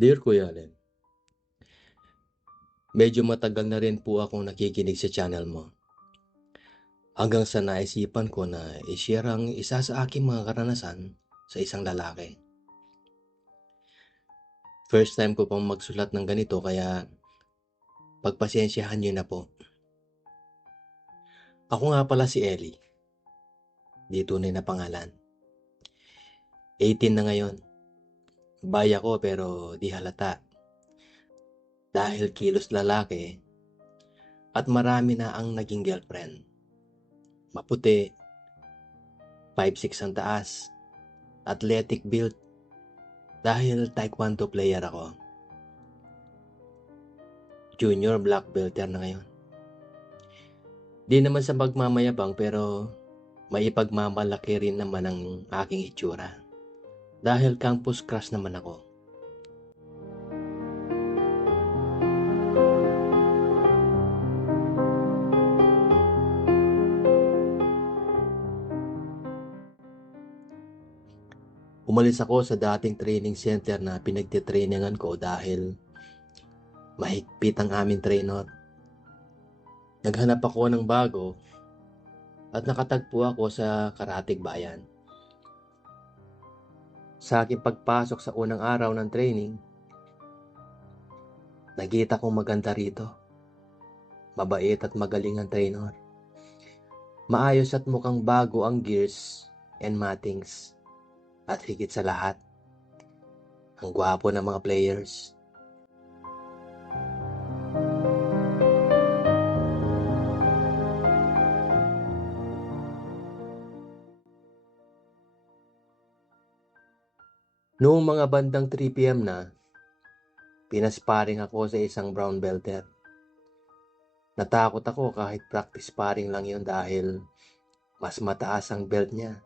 Dear Kuya Allen, medyo matagal na rin po akong nakikinig sa channel mo. Hanggang sa naisipan ko na i-share ang isa sa aking mga karanasan sa isang lalaki. First time ko pang magsulat ng ganito kaya pagpasensyahan niyo na po. Ako nga pala si Ellie, di tunay na pangalan. 18 na ngayon. Bay ako pero di halata. Dahil kilos lalaki at marami na ang naging girlfriend. Maputi, 5'6" ang taas, athletic build, dahil taekwondo player ako. Junior black belter na ngayon. Di naman sa pagmamayabang pero maipagmamalaki rin naman ang aking itsura. Dahil campus crush naman ako. Umalis ako sa dating training center na pinagtitrainingan ko dahil mahigpit ang aming trainer. Naghanap ako ng bago at nakatagpo ako sa Karatig Bayan. Sa aking pagpasok sa unang araw ng training, nakita kong maganda rito. Mabait at magaling ang trainer. Maayos at mukhang bago ang gears and mattings. At higit sa lahat, ang gwapo ng mga players. Noong mga bandang 3 p.m. na, pinasparing ako sa isang brown belter. Natakot ako kahit practice sparring lang yun dahil mas mataas ang belt niya.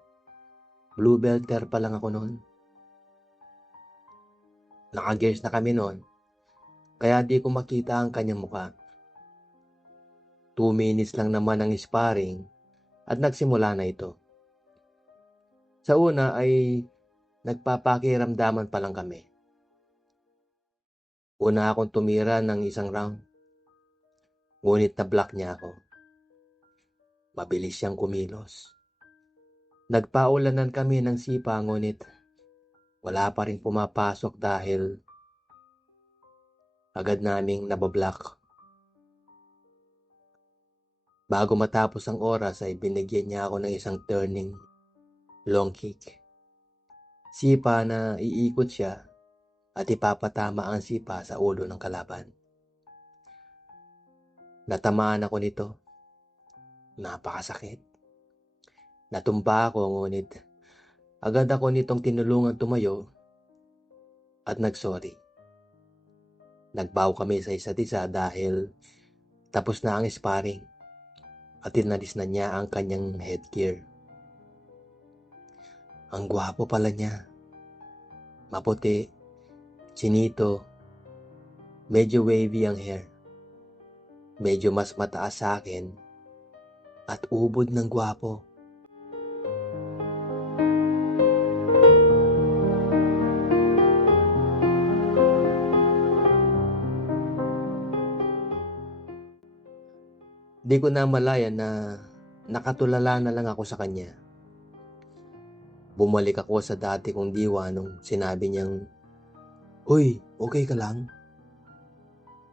Blue belter pa lang ako noon. Naka-gears na kami noon, kaya di ko makita ang kanyang mukha. 2 minutes lang naman ang sparring at nagsimula na ito. Sa una ay nagpapakiramdaman pa lang kami. Una akong tumira ng isang round, ngunit na-block niya ako. Mabilis siyang kumilos. Nagpaulanan kami ng sipa ngunit wala pa rin pumapasok dahil agad naming nabablock. Bago matapos ang oras ay binigyan niya ako ng isang turning long kick. Sipa na iikot siya at ipapatama ang sipa sa ulo ng kalaban. Natamaan ako nito. Napakasakit. Natumba ako ngunit agad ako nitong tinulungan tumayo at nagsorry. Nagbow kami sa isa't isa dahil tapos na ang sparring at inalis na niya ang kanyang headgear. Ang gwapo pala niya. Maputi, chinito, medyo wavy ang hair. Medyo mas mataas sa akin at ubod ng gwapo. Di ko namalayan na nakatulala na lang ako sa kanya. Bumalik ako sa dati kong diwa nung sinabi niyang, "Uy, okay ka lang?"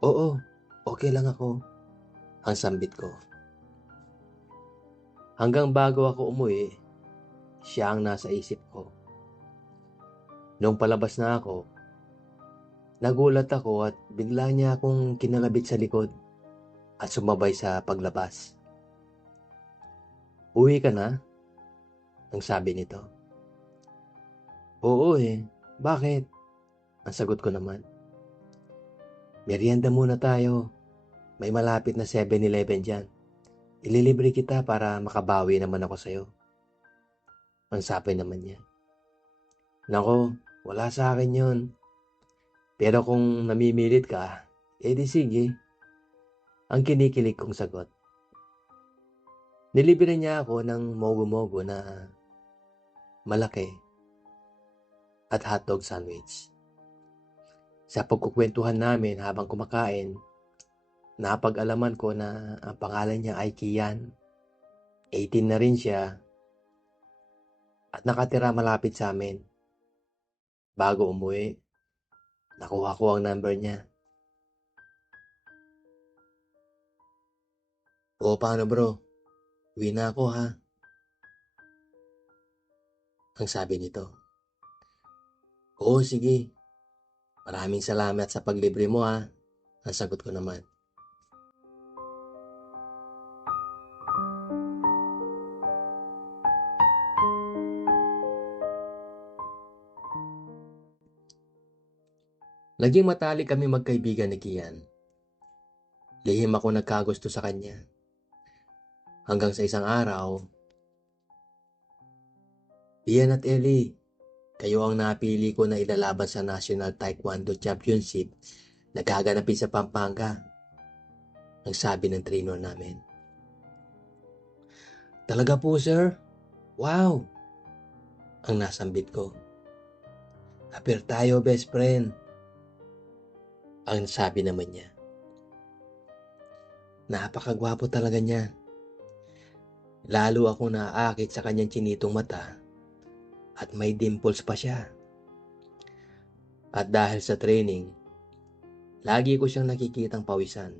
"Oo, okay lang ako," ang sambit ko. Hanggang bago ako umuwi, siya ang nasa isip ko. Nung palabas na ako, nagulat ako at bigla niya akong kinalabit sa likod at sumabay sa paglabas. "Uwi ka na?" ang sabi nito. "Oo bakit?" ang sagot ko naman. "Merienda muna tayo. May malapit na 7-Eleven dyan. Ililibre kita para makabawi naman ako sa'yo." Ang sabi naman niya. "Nako, wala sa akin yun. Pero kung namimilit ka, di sige." Ang kinikilig kong sagot. Nilibre niya ako ng mogo-mogo na malaki at hotdog sandwich. Sa pagkukwentuhan namin habang kumakain, napag-alaman ko na ang pangalan niya ay Kian. 18 na rin siya at nakatira malapit sa amin. Bago umuwi, nakuha ko ang number niya. O paano bro? Uwi na ako ha, ang sabi nito. Oo sige, maraming salamat sa paglibre mo ha, ang sagot ko naman. Naging matalik kami magkaibigan ni Kian. Lihim ako nagkagusto sa kanya. Hanggang sa isang araw, Ian at Ellie, kayo ang napili ko na ilalaban sa National Taekwondo Championship na gaganapin sa Pampanga, ang sabi ng trainer namin. Talaga po sir? Wow! Ang nasambit ko. Apir tayo best friend, ang sabi naman niya. Napakagwapo talaga niya. Lalo ako naaakit sa kanyang chinitong mata at may dimples pa siya. At dahil sa training, lagi ko siyang nakikitang pawisan.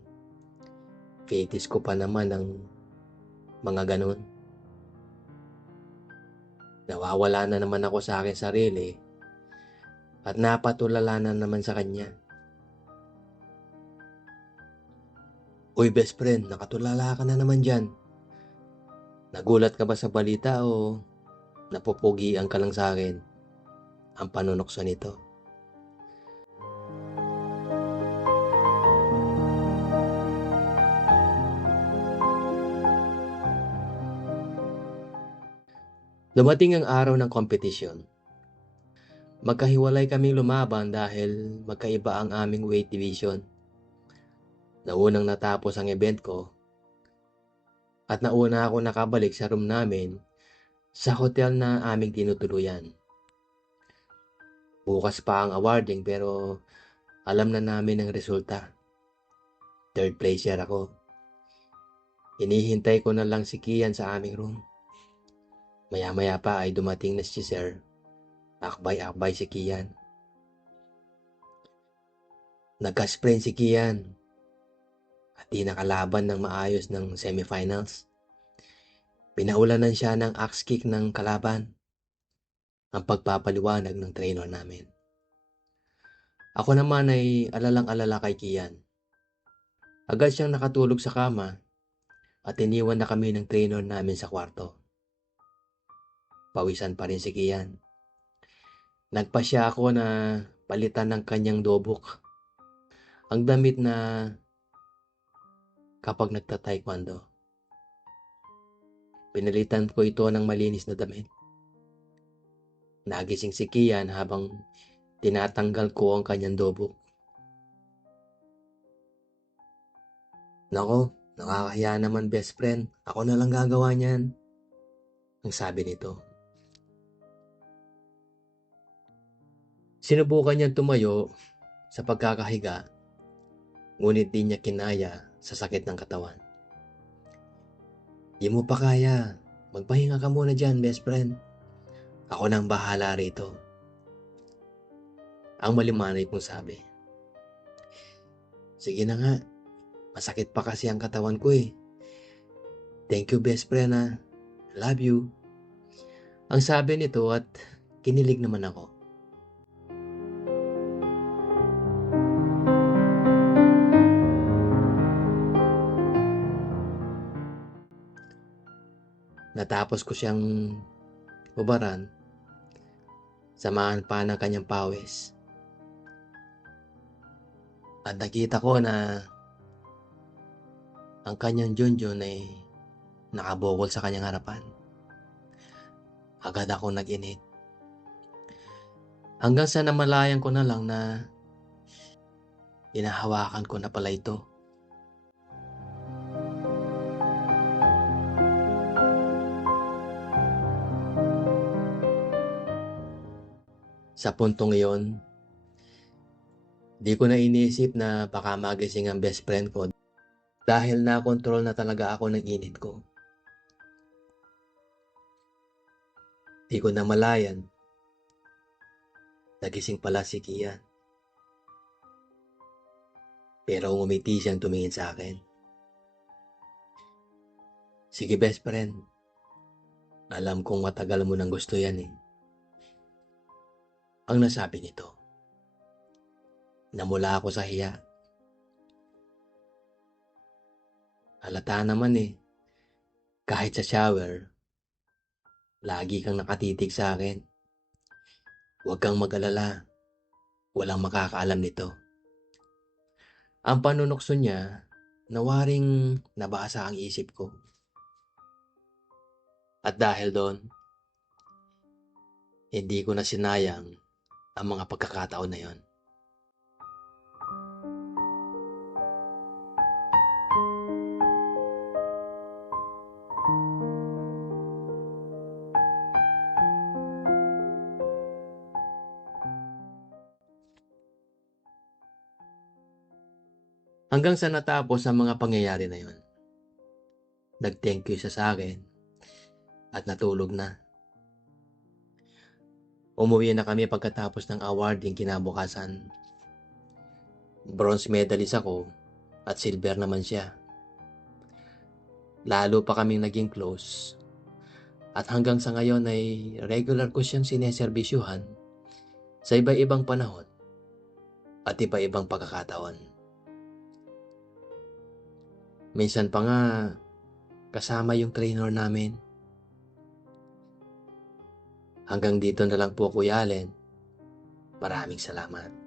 Fetish ko pa naman ang mga ganun. Nawawala na naman ako sa aking sarili at napatulala na naman sa kanya. Uy best friend, nakatulala ka na naman dyan. Nagulat ka ba sa balita o napupugian ka lang sa akin? Ang panunokso nito. Dumating ang araw ng kompetisyon. Magkahiwalay kaming lumaban dahil magkaiba ang aming weight division. Naunang natapos ang event ko at nauna ako nakabalik sa room namin sa hotel na aming tinutuluyan. Bukas pa ang awarding pero alam na namin ang resulta. Third placer ako. Hinihintay ko na lang si Kian sa aming room. Maya-maya pa ay dumating na si Sir. Akbay-akbay si Kian. Nagka-sprain si Kian at di nakalaban ng maayos ng semifinals. Pinaulanan siya ng axe kick ng kalaban. Ang pagpapaliwanag ng trainer namin. Ako naman ay alalang-alala kay Kian. Agad siyang nakatulog sa kama at iniwan na kami ng trainer namin sa kwarto. Pawisan pa rin si Kian. Nagpasya ako na palitan ng kanyang dobok. Ang damit na kapag nagta-taekwondo. Pinalitan ko ito ng malinis na damit. Nagising si Kian habang tinatanggal ko ang kanyang dobok. Nako, nakakahiya naman best friend. Ako na lang gagawa niyan, ang sabi nito. Sinubukan niyang tumayo sa pagkakahiga, ngunit di niya kinaya sa sakit ng katawan. Di mo pa kaya, magpahinga ka muna dyan best friend. Ako nang bahala rito, ang malimanay kong sabi. Sige na nga, masakit pa kasi ang katawan ko eh. Thank you best friend ha, love you. Ang sabi nito at kinilig naman ako. Natapos ko siyang hubaran, samahan pa ng kanyang pawis. At nakita ko na ang kanyang junjun ay nakabukol sa kanyang harapan. Agad ako nag-init. Hanggang sa namalayan ko na lang na hinahawakan ko na pala ito. Sa puntong iyon, Di ko na iniisip na baka magising ang best friend ko dahil nakontrol na talaga ako ng init ko. Di ko na malayan, nagising pala si Kian. Pero ngumiti siyang tumingin sa akin. Sige best friend, alam kong matagal mo nang gusto yan eh. Ang nasabi nito, namula ako sa hiya. Halata naman eh, kahit sa shower, lagi kang nakatitig sa akin. Huwag kang mag-alala, walang makakaalam nito. Ang panunokso niya, nawaring nabasa ang isip ko. At dahil doon, hindi ko na sinayang ang mga pagkakataon na yon. Hanggang sa natapos ang mga pangyayari na yon. Nag-thank you siya sa akin at natulog na. Umuwi na kami pagkatapos ng awarding kinabukasan. Bronze medalist ako at silver naman siya. Lalo pa kaming naging close at hanggang sa ngayon ay regular ko siyang sineserbisyuhan sa iba-ibang panahon at iba-ibang pagkakataon. Minsan pa nga kasama yung trainer namin. Hanggang dito na lang po, Kuya Allen. Maraming salamat.